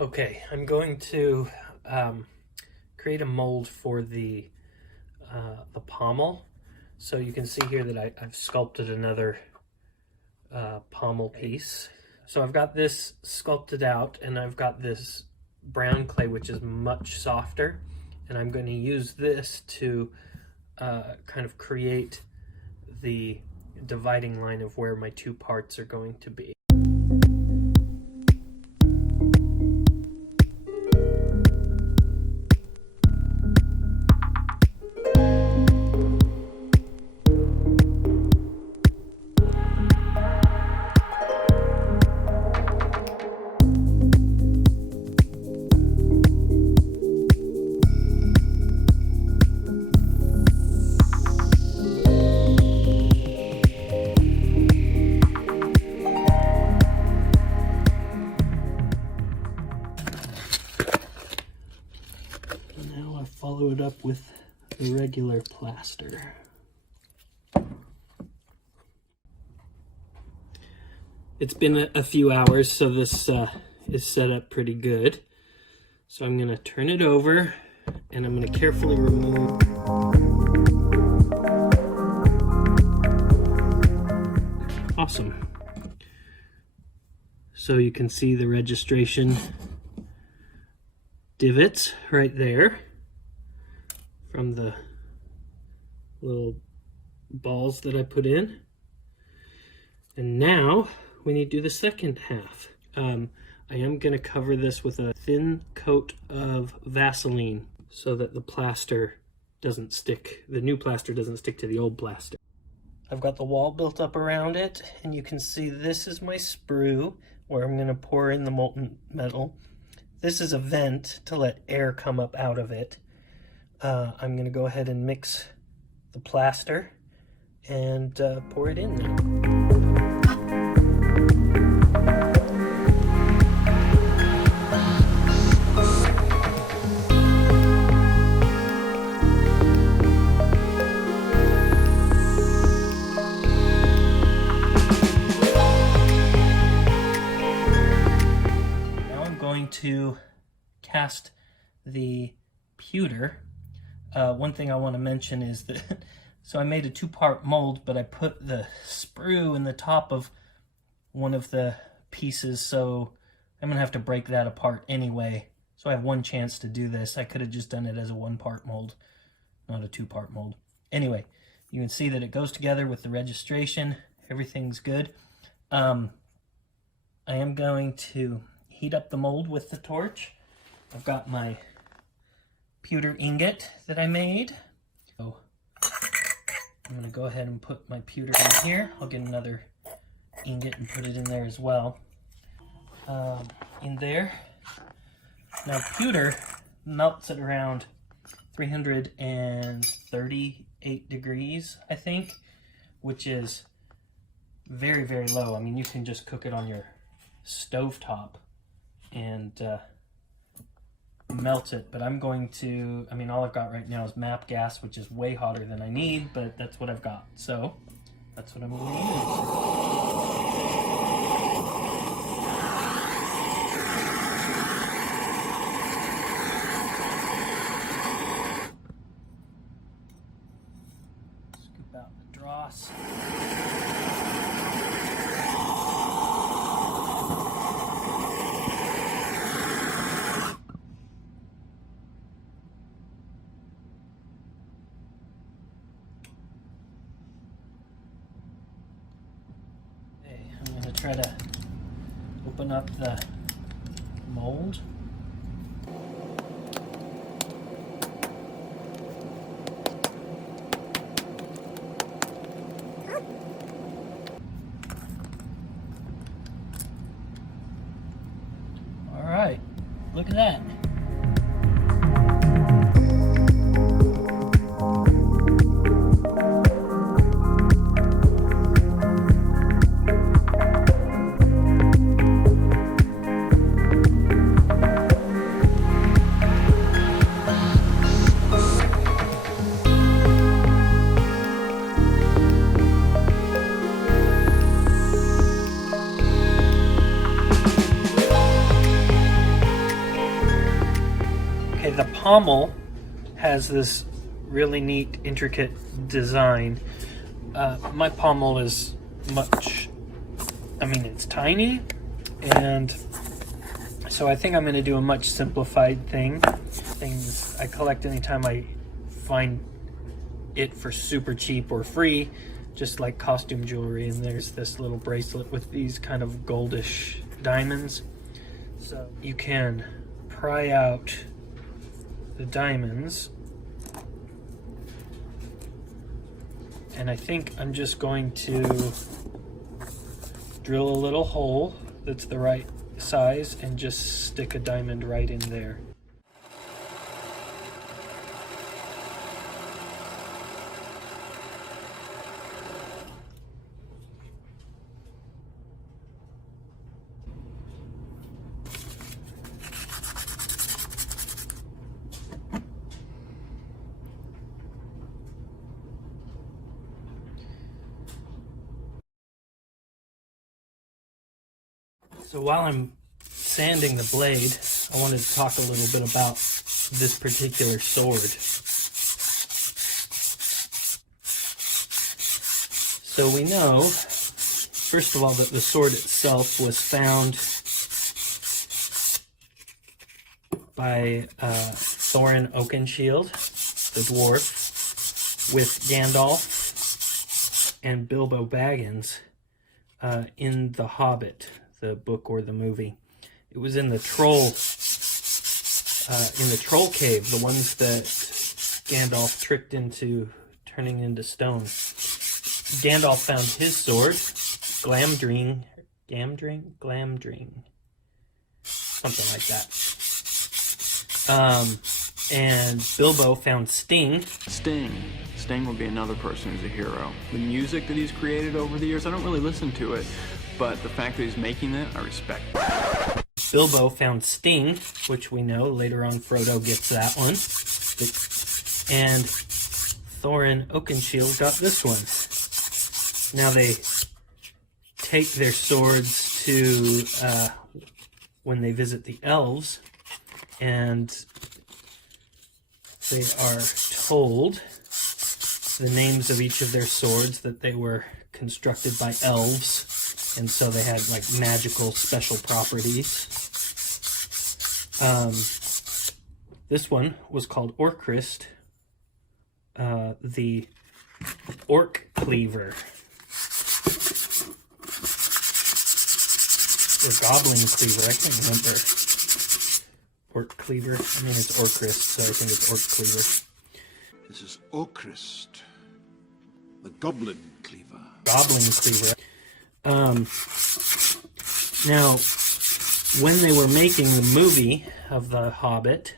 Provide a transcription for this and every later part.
Okay, I'm going to create a mold for the pommel. So you can see here that I've sculpted another pommel piece. So I've got this sculpted out, and I've got this brown clay which is much softer, and I'm going to use this to kind of create the dividing line of where my two parts are going to be. Follow it up with the regular plaster. It's been a few hours, so this is set up pretty good. So I'm going to turn it over, and I'm going to carefully remove. Awesome. So you can see the registration divots right there from the little balls that I put in. And now we need to do the second half. I am going to cover this with a thin coat of Vaseline so that the plaster doesn't stick, the new plaster doesn't stick to the old plaster. I've got the wall built up around it, and you can see this is my sprue where I'm going to pour in the molten metal. This is a vent to let air come up out of it. I'm going to go ahead and mix the plaster and pour it in now. Now I'm going to cast the pewter. One thing I want to mention is that, so I made a two-part mold, but I put the sprue in the top of one of the pieces, so I'm going to have to break that apart anyway. So I have one chance to do this. I could have just done it as a one-part mold, not a two-part mold. Anyway, you can see that it goes together with the registration. Everything's good. I am going to heat up the mold with the torch. I've got my pewter ingot that I made. So I'm going to go ahead and put my pewter in here. I'll get another ingot and put it in there as well. In there. Now pewter melts at around 338 degrees, I think, which is very, very low. I mean, you can just cook it on your stovetop and melt it, but I'm going to, I mean, all I've got right now is MAP gas, which is way hotter than I need, but that's what I've got. So that's what I'm going to use. Scoop out the dross. Try to open up the mold. All right, look at that. pommel has this really neat, intricate design. My pommel is it's tiny, and so I think I'm going to do a much simplified things I collect anytime I find it for super cheap or free, just like costume jewelry. And there's this little bracelet with these kind of goldish diamonds, so you can pry out the diamonds, and I think I'm just going to drill a little hole that's the right size and just stick a diamond right in there. So while I'm sanding the blade, I wanted to talk a little bit about this particular sword. So we know, first of all, that the sword itself was found by Thorin Oakenshield, the dwarf, with Gandalf and Bilbo Baggins in The Hobbit, the book or the movie. It was in the troll cave, the ones that Gandalf tricked into turning into stone. Gandalf found his sword, Glamdring, something like that. And Bilbo found Sting. Sting would be another person who's a hero. The music that he's created over the years, I don't really listen to it, but the fact that he's making it, I respect. Bilbo found Sting, which we know later on Frodo gets that one. And Thorin Oakenshield got this one. Now they take their swords to when they visit the elves, and they are told the names of each of their swords, that they were constructed by elves, and so they had like magical special properties. This one was called Orcrist, the Orc Cleaver, or Goblin Cleaver, I can't remember. Orc Cleaver, I mean it's Orcrist, so I think it's Orc Cleaver. This is Orcrist, the Goblin Cleaver. Goblin Cleaver. Now, when they were making the movie of The Hobbit,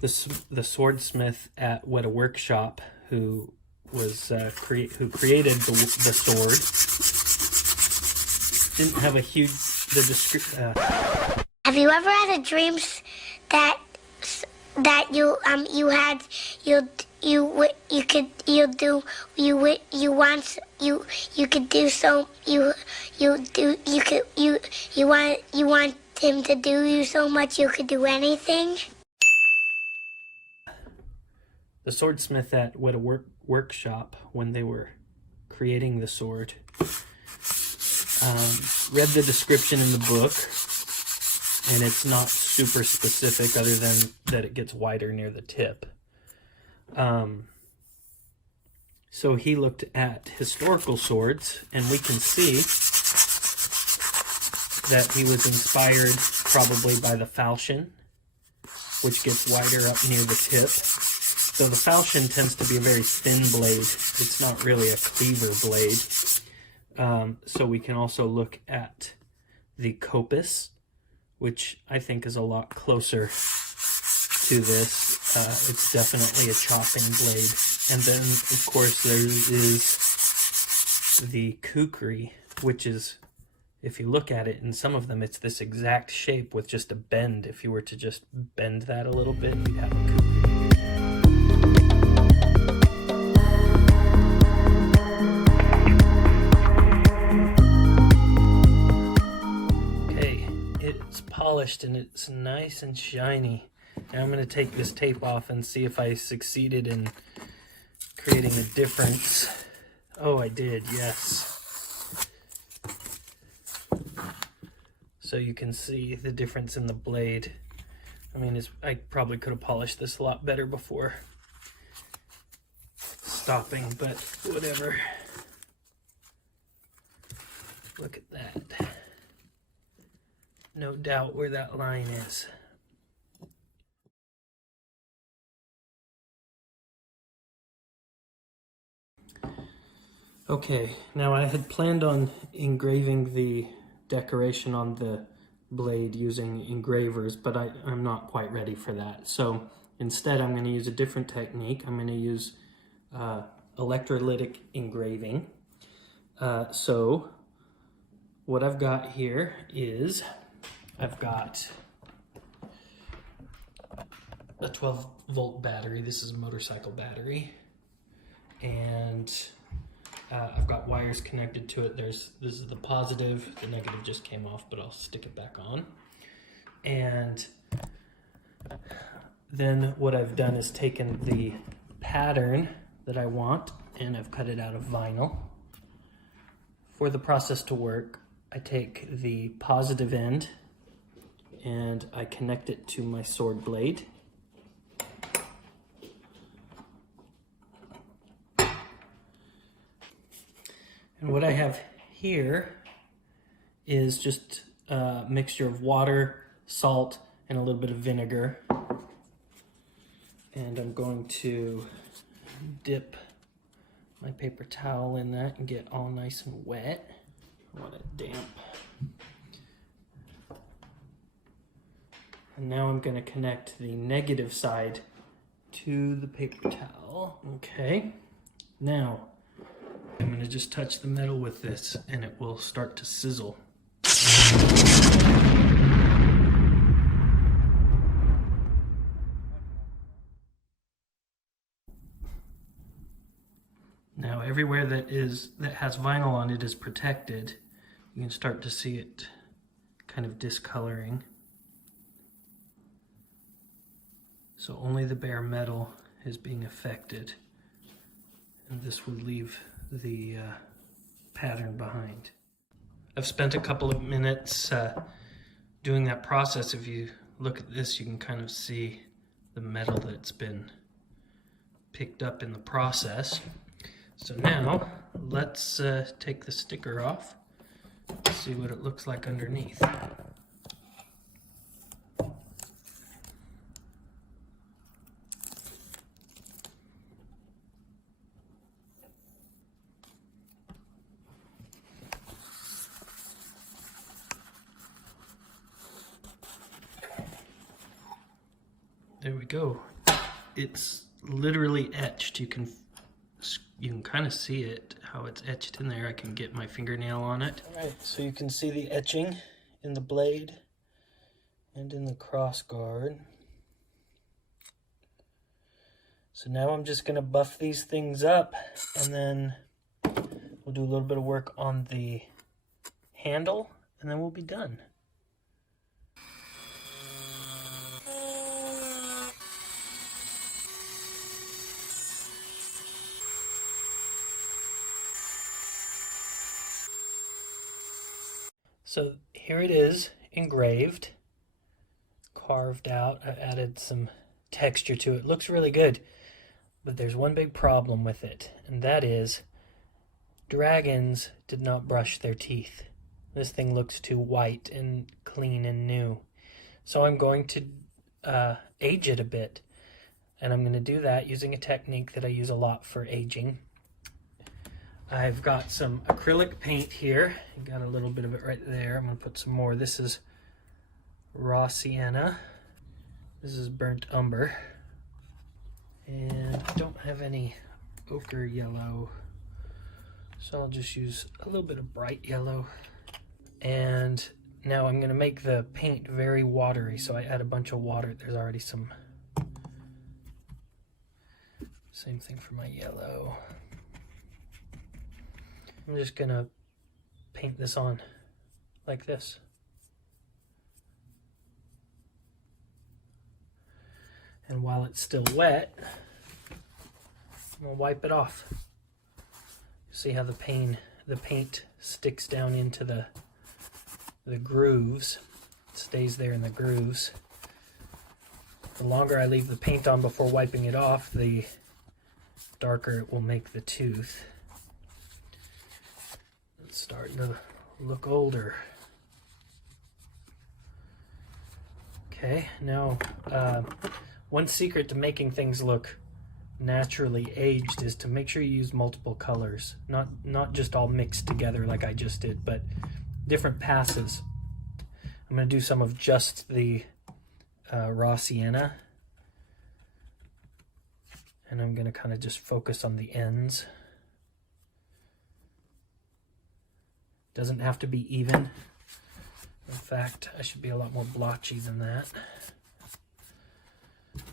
the swordsmith at Weta Workshop, who was who created the sword, didn't have a huge Have you ever had a dream that you want him to do you so much you could do anything? The swordsmith at Weta Workshop, when they were creating the sword, read the description in the book, and it's not super specific other than that it gets wider near the tip. So he looked at historical swords, and we can see that he was inspired probably by the falchion, which gets wider up near the tip. So the falchion tends to be a very thin blade. It's not really a cleaver blade. So we can also look at the coppice, which I think is a lot closer to this. It's definitely a chopping blade. And then, of course, there is the kukri, which is, if you look at it, in some of them, it's this exact shape with just a bend. If you were to just bend that a little bit, you'd have a kukri. polished and it's nice and shiny. Now I'm going to take this tape off and see if I succeeded in creating a difference. Oh, I did, yes. So you can see the difference in the blade. I mean, I probably could have polished this a lot better before stopping, but whatever. Look at that. No doubt where that line is. Okay, now I had planned on engraving the decoration on the blade using engravers, but I'm not quite ready for that. So instead I'm going to use a different technique. I'm going to use electrolytic engraving. So what I've got here is I've got a 12-volt battery. This is a motorcycle battery. And I've got wires connected to it. This is the positive. The negative just came off, but I'll stick it back on. And then what I've done is taken the pattern that I want and I've cut it out of vinyl. For the process to work, I take the positive end and I connect it to my sword blade. And what I have here is just a mixture of water, salt, and a little bit of vinegar. And I'm going to dip my paper towel in that and get all nice and wet. I want it damp. And now I'm going to connect the negative side to the paper towel. Okay. Now, I'm going to just touch the metal with this and it will start to sizzle. Now everywhere that has vinyl on it is protected. You can start to see it kind of discoloring. So only the bare metal is being affected. And this will leave the pattern behind. I've spent a couple of minutes doing that process. If you look at this, you can kind of see the metal that's been picked up in the process. So now let's take the sticker off, see what it looks like underneath. There we go. It's literally etched. You can kind of see it, how it's etched in there. I can get my fingernail on it. All right, so you can see the etching in the blade and in the cross guard. So now I'm just gonna buff these things up and then we'll do a little bit of work on the handle and then we'll be done. So here it is, engraved, carved out. I added some texture to it. It looks really good, but there's one big problem with it, and that is dragons did not brush their teeth. This thing looks too white and clean and new. So I'm going to age it a bit, and I'm going to do that using a technique that I use a lot for aging. I've got some acrylic paint here. Got a little bit of it right there. I'm going to put some more. This is raw sienna. This is burnt umber. And I don't have any ochre yellow, so I'll just use a little bit of bright yellow. And now I'm going to make the paint very watery, so I add a bunch of water. There's already some. Same thing for my yellow. I'm just gonna paint this on like this. And while it's still wet, I'm gonna wipe it off. See how the paint sticks down into the grooves. It stays there in the grooves. The longer I leave the paint on before wiping it off, the darker it will make the tooth. It's starting to look older. Okay, now one secret to making things look naturally aged is to make sure you use multiple colors, not just all mixed together like I just did, but different passes. I'm going to do some of just the raw sienna, and I'm going to kind of just focus on the ends. Doesn't have to be even. In fact, I should be a lot more blotchy than that.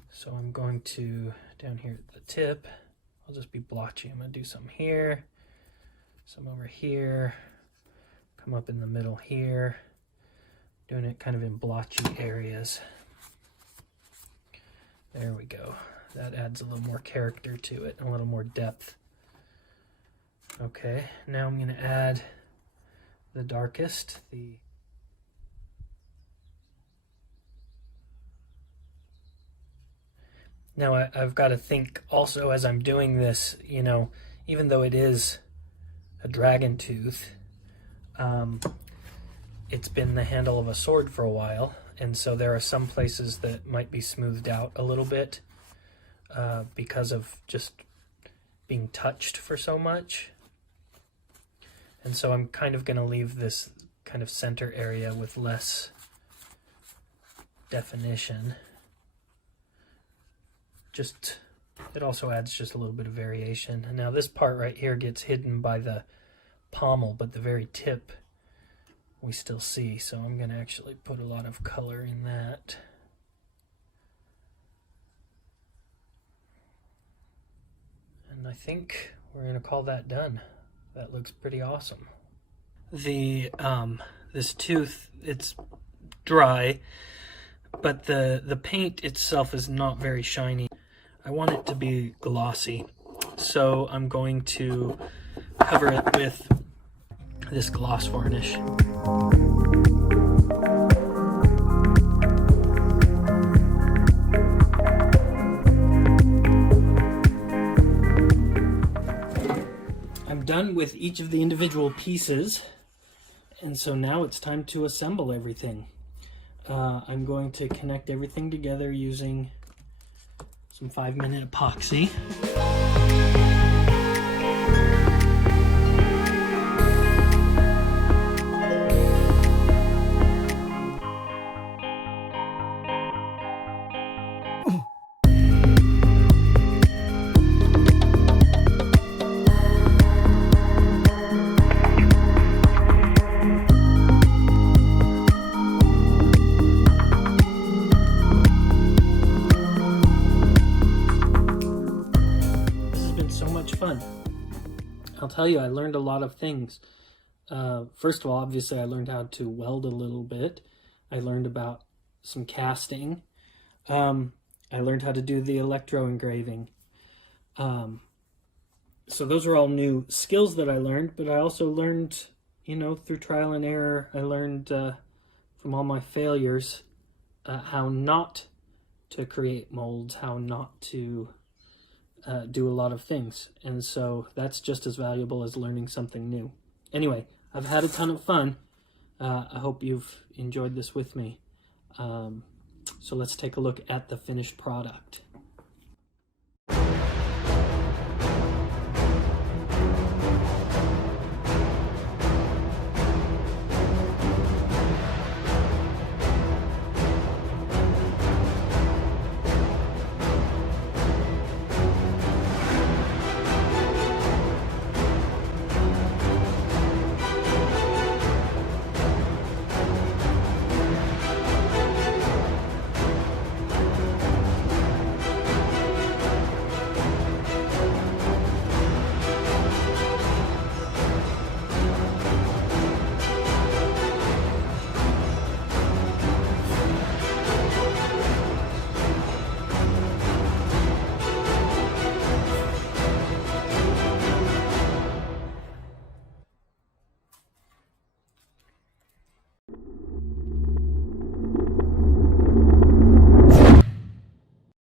So I'm going to, down here at the tip, I'll just be blotchy. I'm going to do some here, some over here, come up in the middle here, doing it kind of in blotchy areas. There we go. That adds a little more character to it, a little more depth. Okay, now I'm going to add the darkest, Now I've got to think also as I'm doing this, you know, even though it is a dragon tooth, it's been the handle of a sword for a while, and so there are some places that might be smoothed out a little bit because of just being touched for so much. And so I'm kind of going to leave this kind of center area with less definition. It also adds just a little bit of variation. And now this part right here gets hidden by the pommel, but the very tip we still see. So I'm going to actually put a lot of color in that. And I think we're going to call that done. That looks pretty awesome. This tooth, it's dry, but the paint itself is not very shiny. I want it to be glossy, so I'm going to cover it with this gloss varnish. I'm done with each of the individual pieces, and so now it's time to assemble everything. I'm going to connect everything together using some 5-minute epoxy. Fun. I'll tell you, I learned a lot of things. First of all, obviously I learned how to weld a little bit. I learned about some casting. I learned how to do the electro engraving. So those are all new skills that I learned, but I also learned, you know, through trial and error. I learned from all my failures how not to create molds, how not to do a lot of things, and so that's just as valuable as learning something new. Anyway, I've had a ton of fun. I hope you've enjoyed this with me. So let's take a look at the finished product.